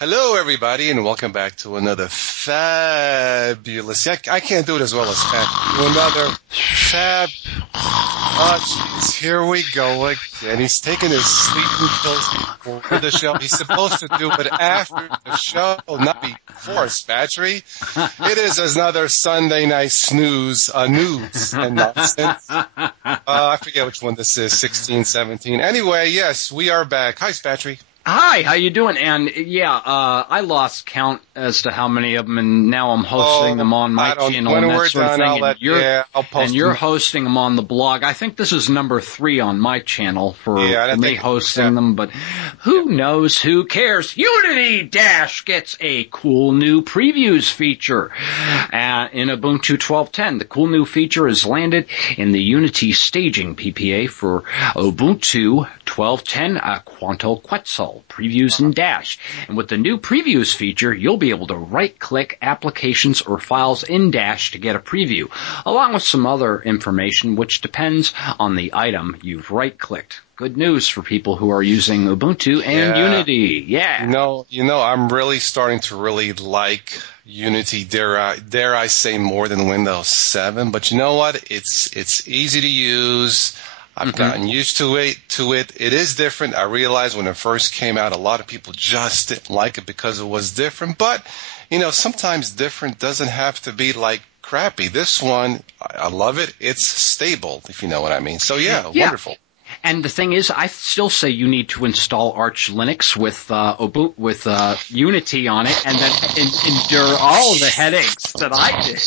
Hello, everybody, and welcome back to another fabulous... I can't do it as well as Pat. Another Oh, jeez, here we go again. He's taking his sleeping pills before the show. He's supposed to do it after the show, not before, Spatry. It is another Sunday night snooze, news and nonsense. I forget which one this is, 16, 17. Anyway, yes, we are back. Hi, Spatry. Hi, how you doing? And I lost count as to how many of them, and now I'm hosting them on my channel and that sort of thing. And you're hosting them on the blog. I think this is number 3 on my channel for me hosting them, but who knows? Who cares? Unity Dash gets a cool new previews feature in Ubuntu 12.10. The cool new feature has landed in the Unity staging PPA for Ubuntu 12.10 Quanto Quetzal. Previews in Dash. And with the new previews feature, you'll be able to right-click applications or files in Dash to get a preview, along with some other information which depends on the item you've right-clicked. Good news for people who are using Ubuntu and Unity. Yeah. You know, I'm really starting to really like Unity, dare I say, more than Windows 7. But you know what? It's easy to use. I've gotten used to it. It is different. I realized when it first came out, a lot of people just didn't like it because it was different. But, you know, sometimes different doesn't have to be like crappy. This one, I love it. It's stable, if you know what I mean. So, yeah. Wonderful. And the thing is, I still say you need to install Arch Linux with Unity on it, and then endure all the headaches that I did.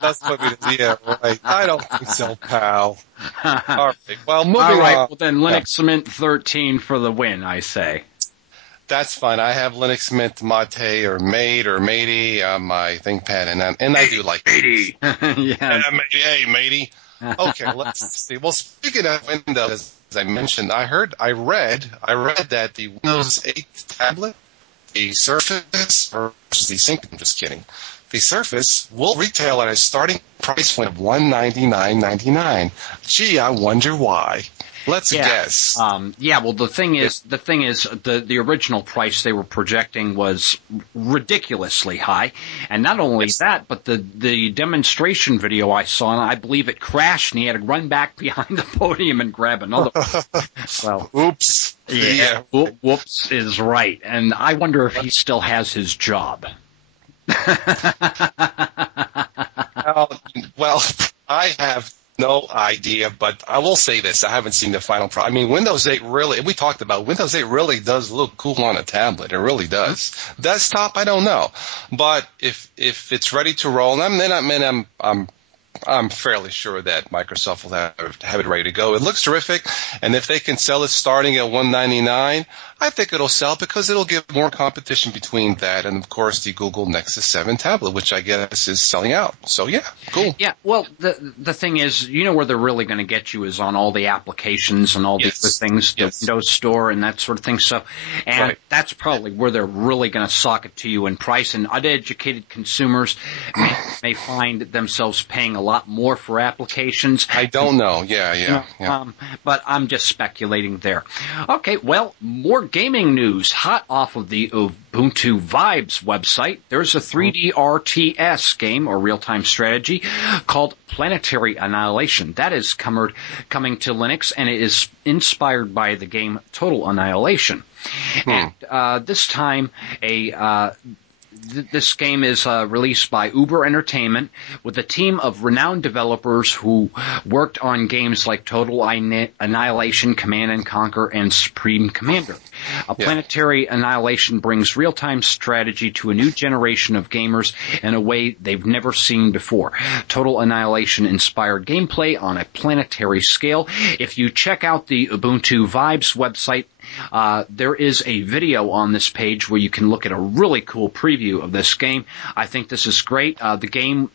That's what we did. Yeah, right. I don't think so, pal. All right. Well, moving on. Well, then Linux Mint 13 for the win, I say. That's fine. I have Linux Mint Mate or Mate or Matey on my ThinkPad, and I do like Matey. Hey, Matey. Okay, let's see. Well, speaking of Windows, as I mentioned, I read that the Windows 8 tablet, the Surface, or the Sync, I'm just kidding, the Surface will retail at a starting price point of $199.99. Gee, I wonder why. Let's guess. Well, the thing is, the original price they were projecting was ridiculously high, and not only that, but the demonstration video I saw, and I believe it crashed, and he had to run back behind the podium and grab another one. Well, oops. Yeah. Whoops is right, and I wonder if he still has his job. Well, I have no idea, but I will say this. I haven't seen the final product. I mean, Windows 8 really, we talked about, Windows 8 really does look cool on a tablet. It really does. Desktop, I don't know. But if it's ready to roll, I'm fairly sure that Microsoft will have it ready to go. It looks terrific, and if they can sell it starting at $199, I think it'll sell because it'll give more competition between that and, of course, the Google Nexus 7 tablet, which I guess is selling out. So, yeah, cool. Yeah, well, the thing is, you know where they're really going to get you is on all the applications and all the other things, the Windows Store and that sort of thing. So, and that's probably where they're really going to sock it to you in price, and uneducated consumers may find themselves paying a lot more for applications. I don't know. Yeah. But I'm just speculating there. Okay, well, more gaming news hot off of the Ubuntu Vibes website. There's a 3D RTS game or real-time strategy called Planetary Annihilation. That is coming to Linux, and it is inspired by the game Total Annihilation. And this time this game is released by Uber Entertainment with a team of renowned developers who worked on games like Total Annihilation, Command & Conquer, and Supreme Commander. Planetary Annihilation brings real-time strategy to a new generation of gamers in a way they've never seen before. Total Annihilation-inspired gameplay on a planetary scale. If you check out the Ubuntu Vibes website, there is a video on this page where you can look at a really cool preview of this game. I think this is great. The game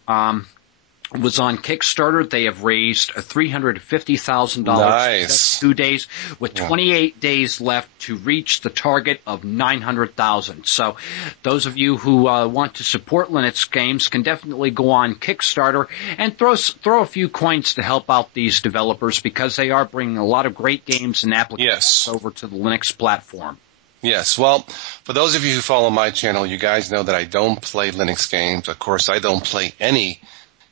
was on Kickstarter. They have raised $350,000 in 2 days, with 28 days left to reach the target of $900,000. So those of you who want to support Linux games can definitely go on Kickstarter and throw a few coins to help out these developers, because they are bringing a lot of great games and applications over to the Linux platform. Yes, well, For those of you who follow my channel, you guys know that I don't play Linux games. Of course, I don't play any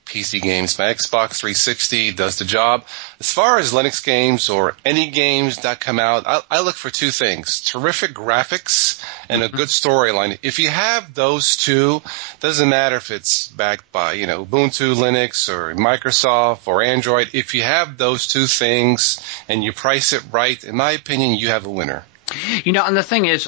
PC games. My Xbox 360 does the job. As far as Linux games or any games that come out, I look for two things: terrific graphics and a good storyline. If you have those two, doesn't matter if it's backed by, Ubuntu, Linux, or Microsoft, or Android. If you have those two things and you price it right, in my opinion, you have a winner. And the thing is,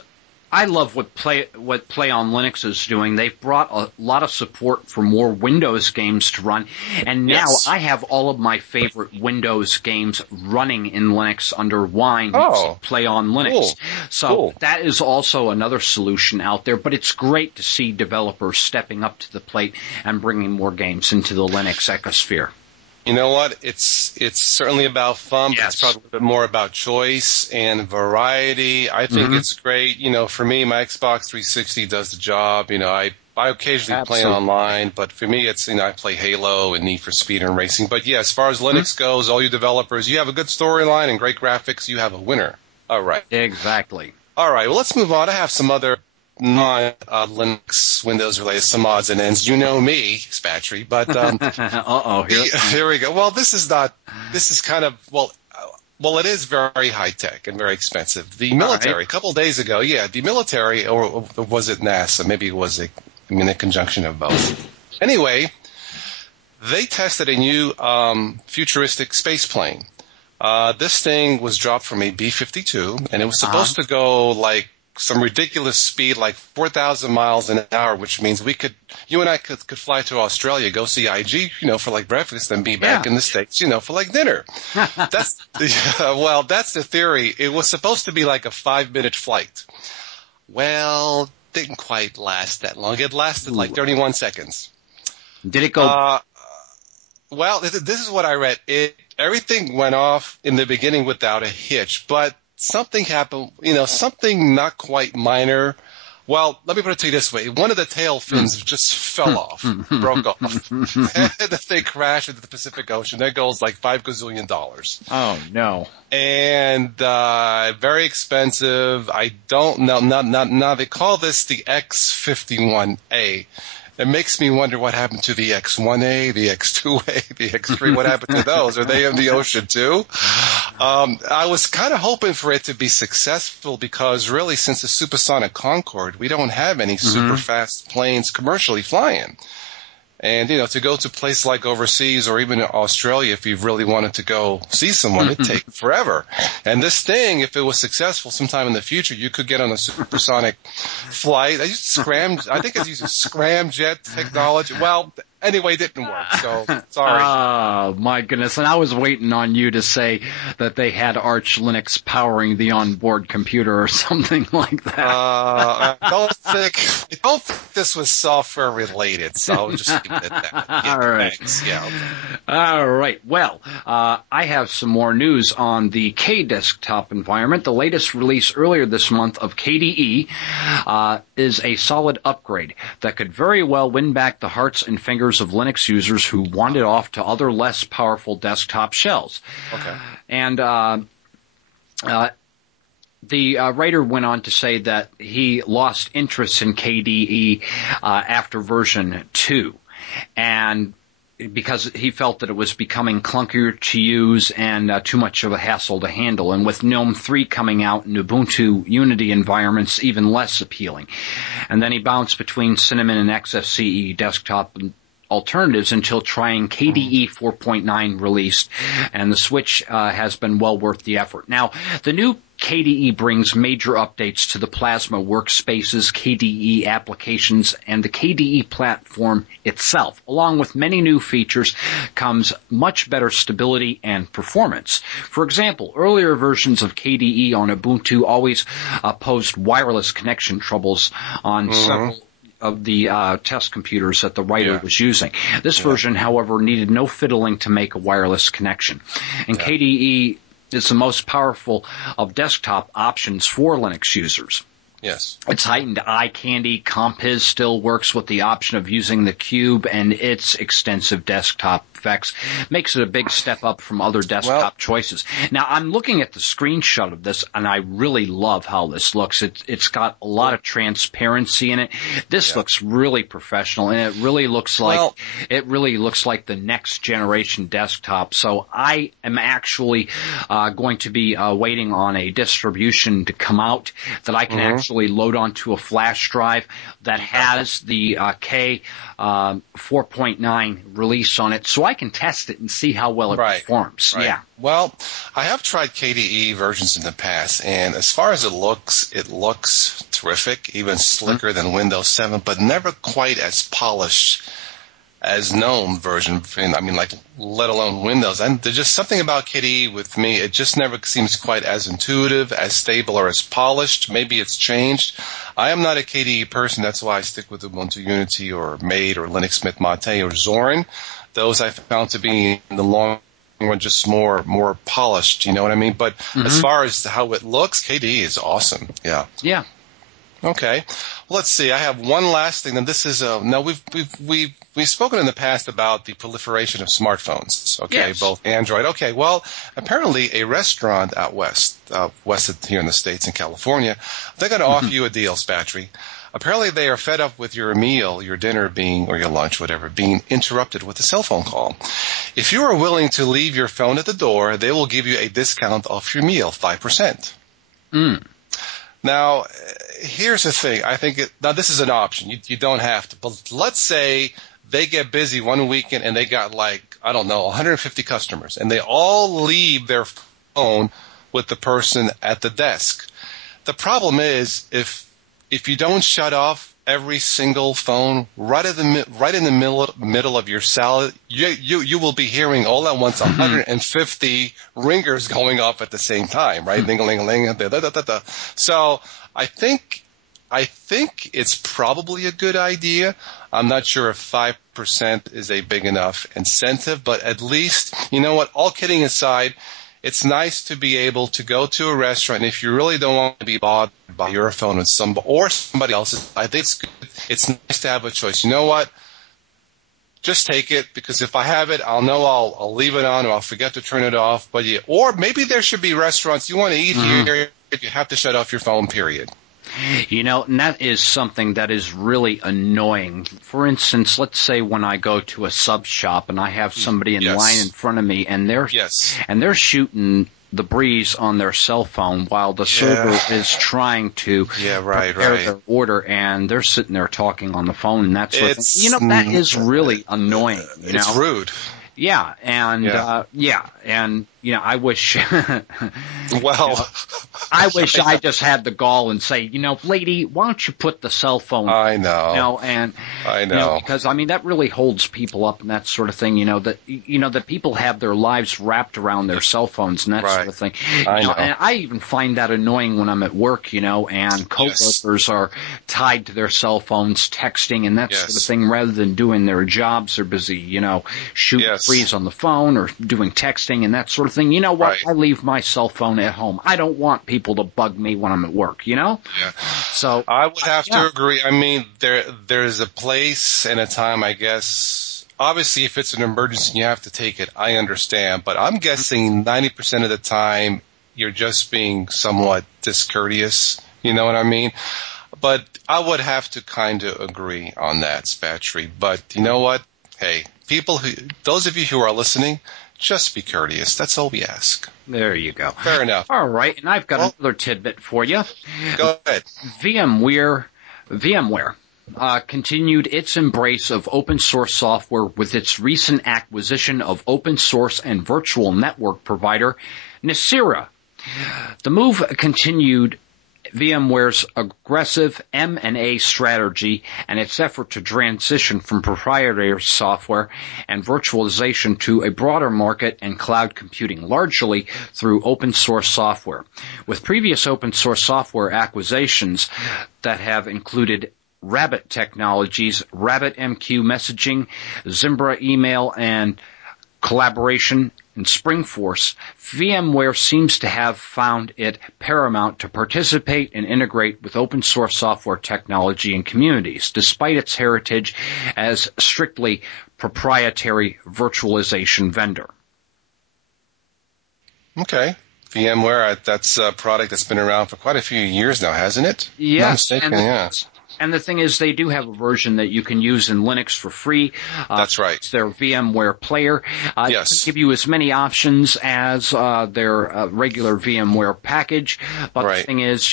I love what Play on Linux is doing. They've brought a lot of support for more Windows games to run, and now I have all of my favorite Windows games running in Linux under Wine Play on Linux. Cool. So that is also another solution out there, but it's great to see developers stepping up to the plate and bringing more games into the Linux ecosphere. You know what? It's certainly about fun, but it's probably a bit more about choice and variety. I think it's great. For me, my Xbox 360 does the job. I occasionally play online, but for me, it's, I play Halo and Need for Speed and racing. But yeah, as far as Linux goes, all you developers, you have a good storyline and great graphics, you have a winner. All right. Exactly. All right. Well, let's move on. I have some other non-Linux Windows related, some odds and ends. You know me, Spatry, but here we go. Well, this is kind of, it is very high-tech and very expensive. The military, a couple of days ago, the military, or was it NASA? Maybe it was a conjunction of both. Anyway, they tested a new futuristic space plane. This thing was dropped from a B-52, and it was supposed to go like some ridiculous speed, like 4,000 miles an hour, which means you and I could fly to Australia, go see IG, for like breakfast, then be back in the States, for like dinner. That's the theory. It was supposed to be like a 5-minute flight. Well, didn't quite last that long. It lasted like 31 seconds. Did it go? This is what I read. Everything went off in the beginning without a hitch, but something happened, something not quite minor. Well, let me put it to you this way. One of the tail fins just fell off, broke off. And the thing crashed into the Pacific Ocean. There goes like $5 gazillion. Oh, no. And very expensive. I don't know. Now they call this the X-51A. It makes me wonder what happened to the X-1A, the X-2A, the X-3. What happened to those? Are they in the ocean too? I was kind of hoping for it to be successful because really since the Supersonic Concorde, we don't have any super fast planes commercially flying. And, to go to places like overseas or even Australia, if you really wanted to go see someone, it'd take forever. And this thing, if it was successful sometime in the future, you could get on a supersonic flight. I think it's using scramjet technology. Well, anyway, it didn't work, so sorry. Oh, my goodness. And I was waiting on you to say that they had Arch Linux powering the onboard computer or something like that. I don't think this was software related, so I'll just leave it at that. All right. Thanks. Yeah, okay. All right. Well, I have some more news on the K desktop environment. The latest release earlier this month of KDE is a solid upgrade that could very well win back the hearts and fingers of Linux users who wandered off to other less powerful desktop shells. Okay. And the writer went on to say that he lost interest in KDE after version 2, and because he felt that it was becoming clunkier to use and too much of a hassle to handle. And with GNOME 3 coming out in Ubuntu Unity environments, even less appealing. And then he bounced between Cinnamon and XFCE desktop alternatives until trying KDE 4.9 released, and the switch has been well worth the effort. Now, the new KDE brings major updates to the Plasma workspaces, KDE applications, and the KDE platform itself. Along with many new features comes much better stability and performance. For example, earlier versions of KDE on Ubuntu always posed wireless connection troubles on several of the test computers that the writer was using. This version, however, needed no fiddling to make a wireless connection. And KDE is the most powerful of desktop options for Linux users. Yes. It's heightened eye candy. Compiz still works with the option of using the cube, and its extensive desktop effects makes it a big step up from other desktop choices. Now, I'm looking at the screenshot of this, and I really love how this looks. It's got a lot of transparency in it. This looks really professional, and it really looks like the next generation desktop. So I am actually going to be waiting on a distribution to come out that I can actually load onto a flash drive that has the K 4.9 release on it, so I can test it and see how well it performs. Right. Yeah. Well, I have tried KDE versions in the past, and as far as it looks terrific, even slicker than Windows 7, but never quite as polished as GNOME version. Let alone Windows. And there's just something about KDE with me. It just never seems quite as intuitive, as stable, or as polished. Maybe it's changed. I am not a KDE person. That's why I stick with Ubuntu Unity or Mate or Linux Mint Mate or Zorin. Those I found to be in the long run just more polished. You know what I mean? But as far as how it looks, KDE is awesome. Yeah. Yeah. Okay. Well, let's see. I have one last thing. And this is we've spoken in the past about the proliferation of smartphones. Okay, yes. Both Android. Okay. Well, apparently a restaurant out west of here in the States in California, they're going to offer you a deal, Spatry. Apparently they are fed up with your meal, your dinner or your lunch, whatever, being interrupted with a cell phone call. If you are willing to leave your phone at the door, they will give you a discount off your meal, 5%. Now, here's the thing. I think now this is an option. You don't have to. But let's say they get busy one weekend and they got 150 customers, and they all leave their phone with the person at the desk. The problem is if you don't shut off every single phone right in the middle of your salad, you will be hearing all at once 150 ringers going off at the same time, right? Ding-a-ling-a-ling. Da-da-da-da. So I think it's probably a good idea. I'm not sure if 5% is a big enough incentive, but at least, you know what, all kidding aside, it's nice to be able to go to a restaurant, and if you really don't want to be bothered by your phone with somebody else's, I think it's good. It's nice to have a choice. You know what? Just take it, because if I have it, I'll leave it on, or I'll forget to turn it off. Or maybe there should be restaurants, you want to eat here, you have to shut off your phone, period. You know, and that is something that is really annoying. For instance, let's say when I go to a sub shop and I have somebody in line in front of me, and they're shooting the breeze on their cell phone while the server is trying to prepare their order, and they're sitting there talking on the phone and that sort of thing. You know, that is really annoying. It's rude. Yeah, and I wish. I wish I just had the gall and say, lady, why don't you put the cell phone? I know. I know. Because that really holds people up and that sort of thing. That people have their lives wrapped around their cell phones and that sort of thing. I know. And I even find that annoying when I'm at work. And coworkers are tied to their cell phones, texting and that sort of thing, rather than doing their jobs. They're busy, shooting breeze on the phone or doing texting and that sort of thing. You know what? I leave my cell phone at home. I don't want people to bug me when I'm at work, Yeah. So I would have to agree. There's a place and a time, I guess. Obviously, if it's an emergency and you have to take it, I understand. But I'm guessing 90% of the time you're just being somewhat discourteous. You know what I mean? But I would have to kind of agree on that, Spatry. But you know what? Hey, those of you who are listening, just be courteous. That's all we ask. There you go. Fair enough. All right, and I've got another tidbit for you. Go ahead. VMware continued its embrace of open source software with its recent acquisition of open source and virtual network provider Nicira. The move continued VMware's aggressive M&A strategy and its effort to transition from proprietary software and virtualization to a broader market and cloud computing, largely through open source software. With previous open source software acquisitions that have included Rabbit Technologies, RabbitMQ Messaging, Zimbra Email, and collaboration and Springforce, VMware seems to have found it paramount to participate and integrate with open source software technology and communities, despite its heritage as strictly proprietary virtualization vendor. Okay. VMware, that's a product that's been around for quite a few years now, hasn't it? Yes. And the thing is, they do have a version that you can use in Linux for free. That's right. It's their VMware Player. Yes. It can give you as many options as their regular VMware package. But The thing is,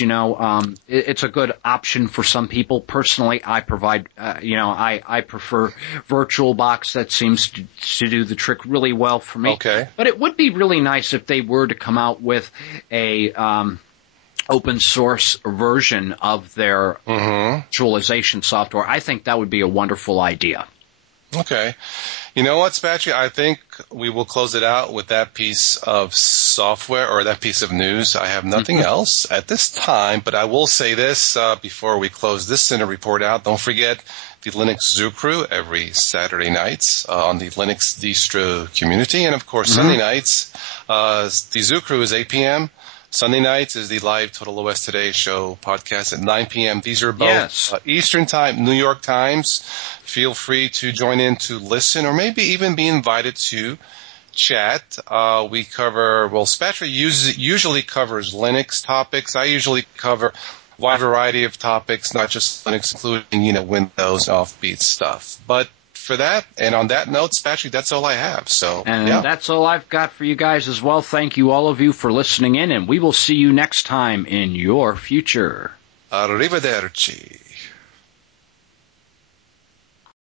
it's a good option for some people. Personally, I provide, I prefer VirtualBox. That seems to do the trick really well for me. Okay. But it would be really nice if they were to come out with a open source version of their virtualization software. I think that would be a wonderful idea. Okay. You know what, Spatry? I think we will close it out with that piece of software or that piece of news. I have nothing else at this time, but I will say this before we close this Center report out. Don't forget the Linux Zoo Crew every Saturday nights on the Linux distro community. And, of course, Sunday nights, the Zoo Crew is 8 p.m., Sunday nights is the live Total OS Today show podcast at 9 p.m. These are both Eastern Time, New York times. Feel free to join in to listen or maybe even be invited to chat. We cover, Spatry usually covers Linux topics. I usually cover a wide variety of topics, not just Linux, including, Windows, offbeat stuff. But for that, and on that note, Spatry, that's all I have. That's all I've got for you guys as well. Thank you, all of you, for listening in, and we will see you next time in your future. Arrivederci.